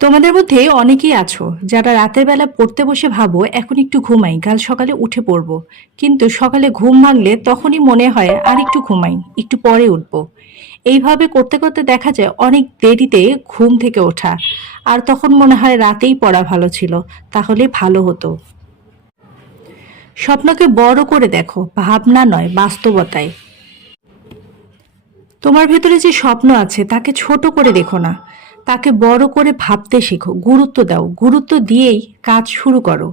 তোমাদের মধ্যে অনেকেই আছো যারা রাতের বেলা পড়তে বসে ভাবো এখন একটু ঘুমাই, কাল সকালে উঠে পড়বো। কিন্তু সকালে ঘুম ভাঙলে তখনই মনে হয় আর একটু ঘুমাই, একটু পরে উঠবো। এইভাবে করতে করতে দেখা যায় অনেক দেরিতে ঘুম থেকে ওঠা। আর তখন মনে হয় রাতেই পড়া ভালো ছিল, তাহলে ভালো হতো। স্বপ্নকে বড় করে দেখো, ভাবনা নয়, বাস্তবতায়। তোমার ভেতরে যে স্বপ্ন আছে তাকে ছোট করে দেখো না, তাকে বড় করে ভাবতে শেখো, গুরুত্ব দাও, গুরুত্ব দিয়েই কাজ শুরু করো।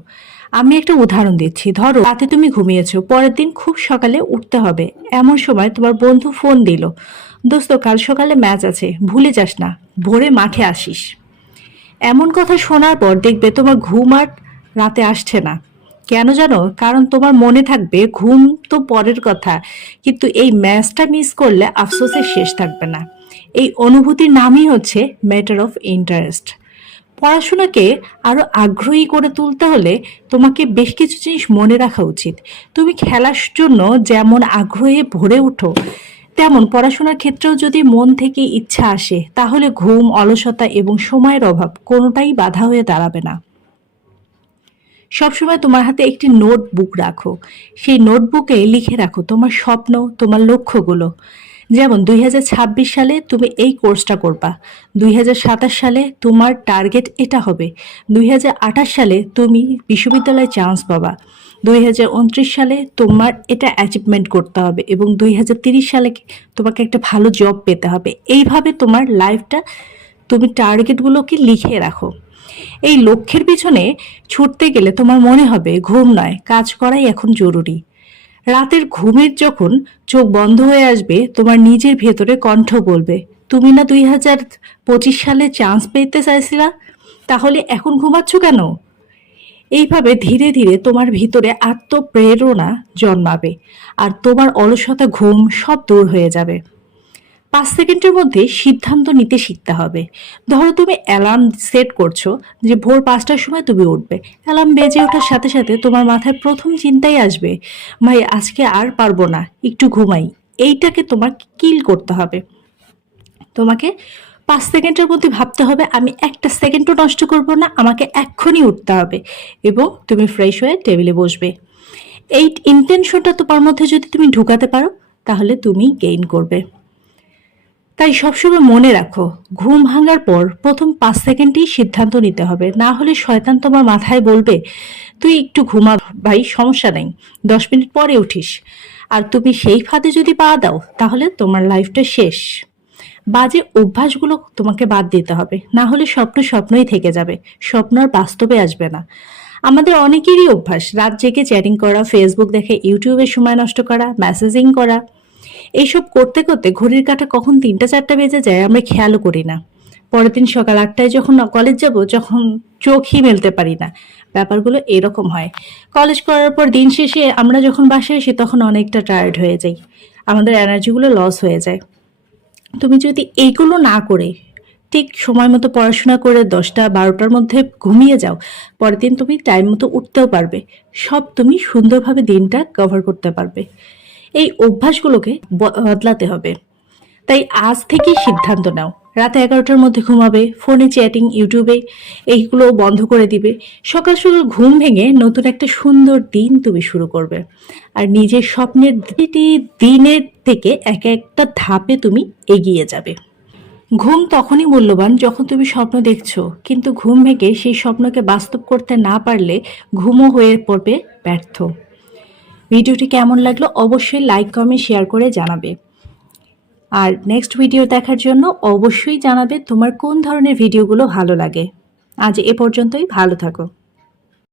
আমি একটা উদাহরণ দিচ্ছি। ধরো রাতে তুমি ঘুমিয়েছো, পরের দিন খুব সকালে উঠতে হবে। এমন সময় তোমার বন্ধু ফোন দিল, দোস্ত কাল সকালে ম্যাচ আছে, ভুলে যাস না, ভোরে মাঠে আসিস। এমন কথা শোনার পর দেখবে তোমার ঘুম আর রাতে আসছে না। কেন জানো? কারণ তোমার মনে থাকবে ঘুম তো পরের কথা, কিন্তু এই ম্যাচটা মিস করলে আফসোসের শেষ থাকবে না। এই অনুভূতির নামই হচ্ছে ম্যাটার অফ ইন্টারেস্ট। পড়াশোনাকে আরো আগ্রহী করে তুলতে হলে তোমাকে বেশ কিছু জিনিস মনে রাখা উচিত। তুমি খেলার জন্য যেমন আগ্রহে ভরে উঠো, তেমন পড়াশোনার ক্ষেত্রেও যদি মন থেকে ইচ্ছা আসে, তাহলে ঘুম, অলসতা এবং সময়ের অভাব কোনোটাই বাধা হয়ে দাঁড়াবে না। সবসময় তোমার হাতে একটি নোটবুক রাখো। সেই নোটবুকে লিখে রাখো তোমার স্বপ্ন, তোমার লক্ষ্যগুলো। যেমন 2026 সালে তুমি এই কোর্সটা করবা, 2027 সালে তোমার টার্গেট এটা হবে, 2028 সালে তুমি বিশ্ববিদ্যালয়ে চান্স পাবা, 2029 সালে তোমার এটা অ্যাচিভমেন্ট করতে হবে এবং 2030 সালে তোমাকে একটা ভালো জব পেতে হবে। এইভাবে তোমার লাইফটা, তুমি টার্গেটগুলোকে লিখে রাখো। এই লক্ষ্যের পিছনে ছুটতে গেলে তোমার মনে হবে ঘুম নয়, কাজ করাই এখন জরুরি। রাতের ঘুমের যখন চোখ বন্ধ হয়ে আসবে, তোমার নিজের ভেতরে কণ্ঠ বলবে, তুমি না 2025 সালে চান্স পেতে চাইছিলা, তাহলে এখন ঘুমাচ্ছ কেন? এইভাবে ধীরে ধীরে তোমার ভিতরে আত্মপ্রেরণা জন্মাবে, আর তোমার অলসতা, ঘুম সব দূর হয়ে যাবে। 5 সেকেন্ডের মধ্যে সিদ্ধান্ত নিতে শিখতে হবে। ধরো তুমি অ্যালার্ম সেট করছো যে ভোর 5টার সময় তুমি উঠবে। অ্যালার্ম বেজে ওঠার সাথে সাথে তোমার মাথায় প্রথম চিন্তাই আসবে, ভাই আজকে আর পারবো না, একটু ঘুমাই। এইটাকে তোমার কিল করতে হবে। তোমাকে 5 সেকেন্ডের মধ্যে ভাবতে হবে, আমি একটা সেকেন্ডও নষ্ট করব না, আমাকে এক্ষুনি উঠতে হবে। এবং তুমি ফ্রেশ হয়ে টেবিলে বসবে। এই ইন্টেনশনটা তোমার মধ্যে যদি তুমি ঢুকাতে পারো, তাহলে তুমি গেইন করবে। তাই সবসময় মনে রাখো, ঘুম ভাঙার পর প্রথম 5 সেকেন্ডেই সিদ্ধান্ত নিতে হবে, না হলে শয়তান তোমার মাথায় বলবে, তুই একটু ঘুমা ভাই, সমস্যা নেই, 10 মিনিট পরে উঠিস। আর তুমি সেই ফাঁদে যদি পা দাও, তাহলে তোমার লাইফটা শেষ। বাজে অভ্যাসগুলো তোমাকে বাদ দিতে হবে, না হলে স্বপ্ন স্বপ্নই থেকে যাবে, স্বপ্ন আর বাস্তবে আসবে না। আমাদের অনেকেরই অভ্যাস রাত জেগে চ্যাটিং করা, ফেসবুক দেখে ইউটিউবে সময় নষ্ট করা, মেসেজিং করা। এইসব করতে করতে ঘড়ির কাঁটা কখন 3টা 4টা বেজে যায় আমরা খেয়ালও করি না। পরের দিন সকাল 8টায় যখন কলেজ যাব, যখন চোখই মেলতে পারি না। ব্যাপারগুলো এরকম হয়। কলেজ করার পর দিন শেষে আমরা যখন বাসায় আসি, তখন অনেকটা টায়ার্ড হয়ে যাই, আমাদের এনার্জিগুলো লস হয়ে যায়। তুমি যদি এইগুলো না করে ঠিক সময় মতো পড়াশোনা করে 10টা 12টার মধ্যে ঘুমিয়ে যাও, পরের দিন তুমি টাইম মতো উঠতেও পারবে। সব তুমি সুন্দরভাবে দিনটা কভার করতে পারবে। এই অভ্যাসগুলোকে বদলাতে হবে। তাই আজ থেকেই সিদ্ধান্ত নাও, রাতে 11টার মধ্যে ঘুমাবে, ফোনে চ্যাটিং, ইউটিউবে এইগুলো বন্ধ করে দিবে। সকাল সকাল ঘুম ভেঙে নতুন একটা সুন্দর দিন তুমি শুরু করবে। আর নিজের স্বপ্নের দিনের থেকে এক একটা ধাপে তুমি এগিয়ে যাবে। ঘুম তখনই মূল্যবান যখন তুমি স্বপ্ন দেখছো, কিন্তু ঘুম ভেঙে সেই স্বপ্নকে বাস্তব করতে না পারলে ঘুমও হয়ে পড়বে ব্যর্থ। ভিডিওটি কেমন লাগলো অবশ্যই লাইক, কমেন্ট, শেয়ার করে জানাবে। আর নেক্সট ভিডিও দেখার জন্য অবশ্যই জানাবে তোমার কোন ধরনের ভিডিওগুলো ভালো লাগে। আজ এ পর্যন্তই, ভালো থাকো।